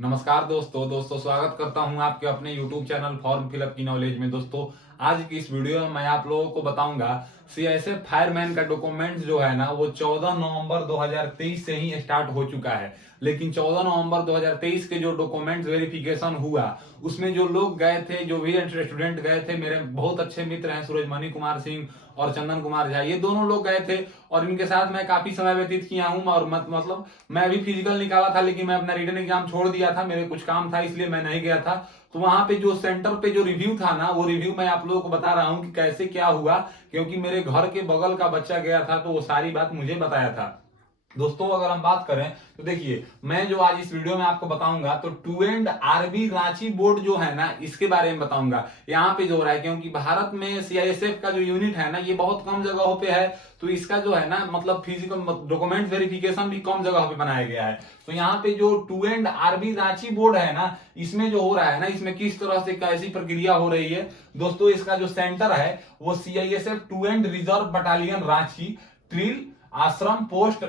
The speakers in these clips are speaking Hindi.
नमस्कार दोस्तों स्वागत करता हूं आपके अपने YouTube चैनल फॉर्म फिलअप की नॉलेज में। दोस्तों आज की इस वीडियो में मैं आप लोगों को बताऊंगा सीआईएसएफ फायरमैन का डॉक्यूमेंट जो है ना वो 14 नवंबर 2023 से ही स्टार्ट हो चुका है। लेकिन 14 नवंबर 2023 के जो डॉक्यूमेंट वेरिफिकेशन हुआ उसमें जो लोग गए थे, जो भी स्टूडेंट गए थे, मेरे बहुत अच्छे मित्र हैं सूरजमणि कुमार सिंह और चंदन कुमार झा, ये दोनों लोग गए थे और इनके साथ मैं काफी समय व्यतीत किया हूं। और मतलब मैं भी फिजिकल निकाला था, लेकिन मैं अपना रिटन एग्जाम छोड़ दिया था, मेरे कुछ काम था इसलिए मैं नहीं गया था। तो वहां पे जो सेंटर पे जो रिव्यू था ना, वो रिव्यू मैं आप लोगों को बता रहा हूं कि कैसे क्या हुआ, क्योंकि मेरे घर के बगल का बच्चा गया था तो वो सारी बात मुझे बताया था। दोस्तों अगर हम बात करें तो देखिए, मैं जो आज इस वीडियो में आपको बताऊंगा तो two and RB Ranchi board जो है ना इसके बारे में बताऊंगा। यहाँ पे जो हो रहा है, क्योंकि भारत में सीआईएसएफ का जो यूनिट है ना ये बहुत कम जगहों पे है, तो इसका जो है ना मतलब फिजिकल डॉक्यूमेंट वेरिफिकेशन भी कम जगह पे बनाया गया है। तो यहाँ पे जो two and RB Ranchi board है ना, इसमें जो हो रहा है ना, इसमें किस तरह से कैसी प्रक्रिया हो रही है दोस्तों। इसका जो सेंटर है वो CISF two and reserve battalion Ranchi, ट्रिल आश्रम post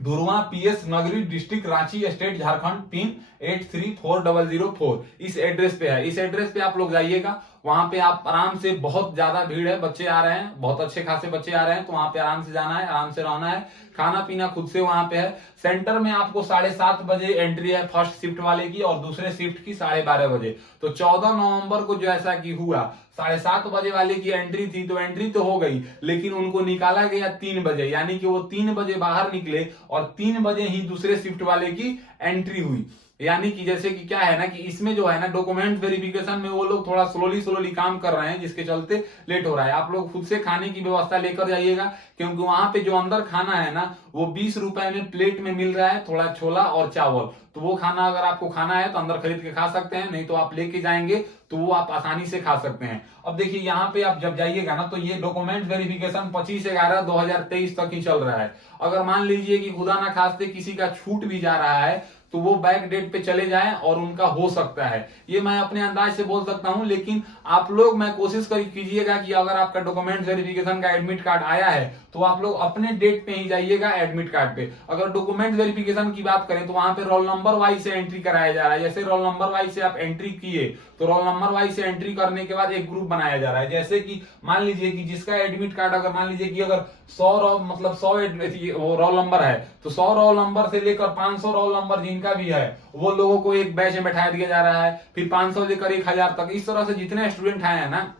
Dhurwa, PS Nagri, district Ranchi, state Jharkhand, pin 834004 इस एड्रेस पे है। इस एड्रेस पे आप लोग जाइएगा, वहां पे आप आराम से, बहुत ज्यादा भीड़ है, बच्चे आ रहे हैं, बहुत अच्छे खासे बच्चे आ रहे हैं, तो वहां पे आराम से जाना है, आराम से रहना है, खाना पीना खुद से वहां पे है। सेंटर में आपको 7:30 बजे एंट्री है फर्स्ट शिफ्ट वाले की, और दूसरे शिफ्ट की 12:30 बजे। तो 14 नवंबर को जैसा कि हुआ 7:30 बजे वाले की एंट्री थी, तो एंट्री तो हो गई, लेकिन उनको निकाला गया 3 बजे, यानी कि वो 3 बजे बाहर निकले और 3 बजे ही दूसरे शिफ्ट वाले की एंट्री हुई। यानी कि जैसे कि क्या है ना कि इसमें जो है ना डॉक्यूमेंट वेरिफिकेशन में वो लोग थोड़ा स्लोली काम कर रहे हैं, जिसके चलते लेट हो रहा है। आप लोग खुद से खाने की व्यवस्था लेकर जाइएगा, क्योंकि वहां पे जो अंदर खाना है ना वो 20 रुपए में प्लेट में मिल रहा है, थोड़ा छोला और चावल। तो वो खाना अगर आपको खाना है तो अंदर खरीद के खा सकते हैं, नहीं तो आप लेके जाएंगे तो वो आप आसानी से खा सकते हैं। अब देखिए यहाँ पे आप जब जाइएगा ना तो ये डॉक्यूमेंट वेरिफिकेशन 25/11/2023 तक ही चल रहा है। अगर मान लीजिए कि खुदा ना खास्ते किसी का छूट भी जा रहा है तो वो बैक डेट पे चले जाएं और उनका हो सकता है, ये मैं अपने अंदाज से बोल सकता हूं। लेकिन आप लोग मैं कोशिश कीजिएगा कि अगर आपका डॉक्यूमेंट वेरिफिकेशन का एडमिट कार्ड आया है तो आप लोग अपने डेट पे ही जाइएगा एडमिट कार्ड पे। अगर डॉक्यूमेंट वेरिफिकेशन की बात करें तो वहां पे रोल नंबर वाइज से एंट्री कराया जा रहा है। जैसे रोल नंबर वाइज से आप एंट्री किए तो रोल नंबर वाइज से एंट्री करने के बाद एक ग्रुप बनाया जा रहा है। जैसे कि मान लीजिए कि जिसका एडमिट कार्ड, अगर मान लीजिए कि अगर 100 रोल नंबर है तो 100 रोल नंबर से लेकर 500 रोल नंबर जिनका भी है वो लोगों को एक बैच में बैठा दिया जा रहा है। फिर 500 लेकर 1000 तक, इस तरह से जितने स्टूडेंट आए हैं ना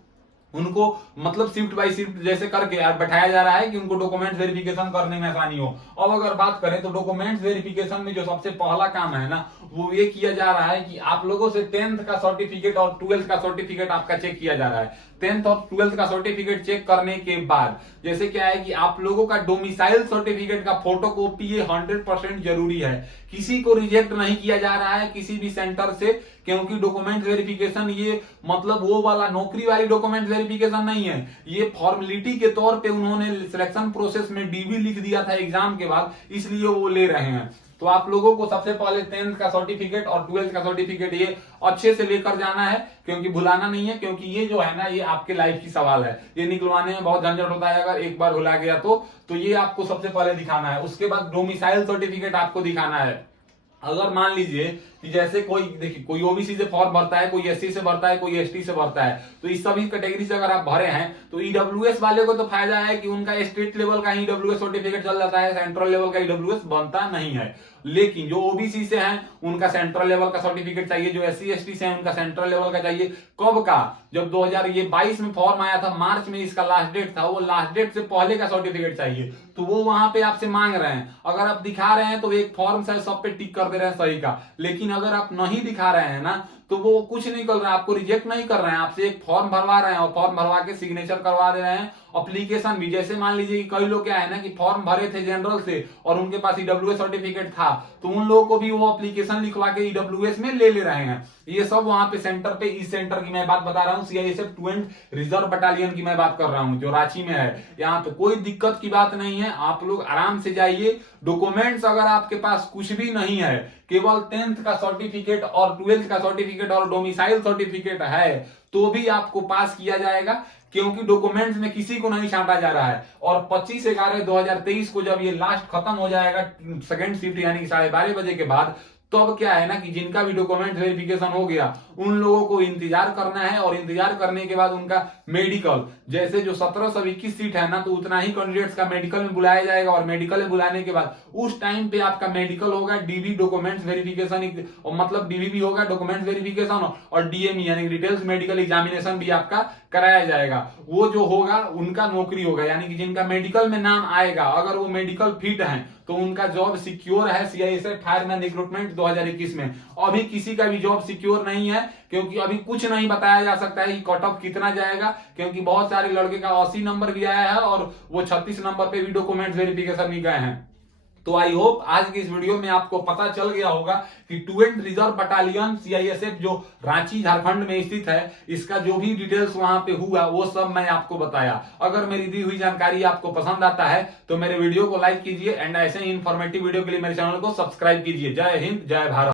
उनको मतलब शिफ्ट बाय शिफ्ट जैसे करके बैठाया जा रहा है कि उनको डॉक्यूमेंट वेरिफिकेशन करने में आसानी हो। अब अगर बात करें तो डॉक्यूमेंट वेरिफिकेशन में जो सबसे पहला काम है ना वो ये किया जा रहा है कि आप लोगों से 10th का सर्टिफिकेट और 12th का सर्टिफिकेट आपका चेक किया जा रहा है। 10th और 12th का सर्टिफिकेट चेक करने के बाद जैसे क्या है कि आप लोगों का डोमिसाइल सर्टिफिकेट का फोटोकॉपी ये 100% जरूरी है। किसी को रिजेक्ट नहीं किया जा रहा है किसी भी सेंटर से, क्योंकि डॉक्यूमेंट वेरिफिकेशन ये मतलब वो वाला नौकरी वाली डॉक्यूमेंट वेरिफिकेशन नहीं है, ये फॉर्मेलिटी के तौर पे उन्होंने सिलेक्शन प्रोसेस में डीबी लिख दिया था एग्जाम के बाद, इसलिए वो ले रहे हैं। तो आप लोगों को सबसे पहले 10th का सर्टिफिकेट और 12th का सर्टिफिकेट ये अच्छे से लेकर जाना है, क्योंकि भुलाना नहीं है, क्योंकि ये जो है ना ये आपके लाइफ की सवाल है, ये निकलवाने में बहुत झंझट होता है। अगर एक बार भुला गया तो ये आपको सबसे पहले दिखाना है। उसके बाद डोमिसाइल सर्टिफिकेट आपको दिखाना है। अगर मान लीजिए कि जैसे कोई, देखिए कोई ओबीसी से फॉर्म भरता है, कोई एससी से भरता है, कोई एसटी से भरता है, तो इस सभी कैटेगरी से अगर आप भरे हैं तो ईडब्ल्यूएस वाले को तो फायदा है कि उनका स्टेट लेवल का ईडब्ल्यूएस सर्टिफिकेट चल जाता है, सेंट्रल लेवल का ईडब्ल्यूएस बनता नहीं है। लेकिन जो ओबीसी से हैं उनका सेंट्रल लेवल का सर्टिफिकेट चाहिए, जो एससी एसटी से हैं उनका सेंट्रल लेवल का चाहिए। कब का? जब 2022 में फॉर्म आया था, मार्च में इसका लास्ट डेट था, वो लास्ट डेट से पहले का सर्टिफिकेट चाहिए, तो वो वहां पे आपसे मांग रहे हैं। अगर आप दिखा रहे हैं तो एक फॉर्म से सब पे टिक कर दे रहे हैं सही का, लेकिन अगर आप नहीं दिखा रहे हैं ना तो वो कुछ नहीं कर रहे हैं, आपको रिजेक्ट नहीं कर रहे हैं, आपसे एक फॉर्म भरवा रहे हैं और फॉर्म भरवा के सिग्नेचर करवा दे रहे हैं। एप्लीकेशन भी, जैसे मान लीजिए कि कई लोग क्या है ना कि फॉर्म भरे थे जनरल से और उनके पास ईडब्ल्यूएस सर्टिफिकेट था, तो उन लोगों को भी वो एप्लीकेशन लिखवा के ईडब्ल्यूएस में ले रहे हैं। ये सब वहां पे सेंटर पे, इस सेंटर की मैं बात बता रहा हूँ, CISF two and reserve battalion की मैं बात कर रहा हूँ जो रांची में है। यहाँ पे कोई दिक्कत की बात नहीं है, आप लोग आराम से जाइए। डॉक्यूमेंट्स अगर आपके पास कुछ भी नहीं है, केवल 10th का सर्टिफिकेट और 12th का सर्टिफिकेट और डोमिसाइल सर्टिफिकेट है, तो भी आपको पास किया जाएगा, क्योंकि डॉक्यूमेंट्स में किसी को नहीं छांटा जा रहा है। और 25/11/2023 को जब ये लास्ट खत्म हो जाएगा सेकंड शिफ्ट यानी कि 12:30 बजे के बाद, तो अब क्या है ना कि जिनका भी डॉक्यूमेंट वेरिफिकेशन हो गया उन लोगों को इंतजार करना है, और इंतजार करने के बाद उनका मेडिकल, जैसे जो 1721 सीट है ना, तो उतना ही कैंडिडेट्स का मेडिकल में बुलाया जाएगा, और मेडिकल में बुलाने के बाद उस टाइम पे आपका मेडिकल होगा, डीबी डॉक्यूमेंट्स वेरिफिकेशन, मतलब डीबी होगा डॉक्यूमेंट्स वेरिफिकेशन, और डीएमई यानी डिटेल्स मेडिकल एग्जामिनेशन भी आपका कराया जाएगा। वो जो होगा उनका नौकरी होगा, यानी कि जिनका मेडिकल में नाम आएगा, अगर वो मेडिकल फिट है तो उनका जॉब सिक्योर है सीआईएसएफ फायरमैन रिक्रूटमेंट 2021 में। अभी किसी का भी जॉब सिक्योर नहीं है, क्योंकि अभी कुछ नहीं बताया जा सकता है कि कट ऑफ कितना जाएगा, क्योंकि बहुत सारे लड़के का 80 नंबर भी आया है और वो 36 नंबर पे भी डॉक्यूमेंट वेरिफिकेशन भी गए हैं। तो आई होप आज की इस वीडियो में आपको पता चल गया होगा कि 2nd रिजर्व बटालियन सीआईएसएफ जो रांची झारखंड में स्थित है, इसका जो भी डिटेल्स वहां पे हुआ वो सब मैं आपको बताया। अगर मेरी दी हुई जानकारी आपको पसंद आता है तो मेरे वीडियो को लाइक कीजिए, एंड ऐसे ही इंफॉर्मेटिव वीडियो के लिए मेरे चैनल को सब्सक्राइब कीजिए। जय हिंद, जय भारत।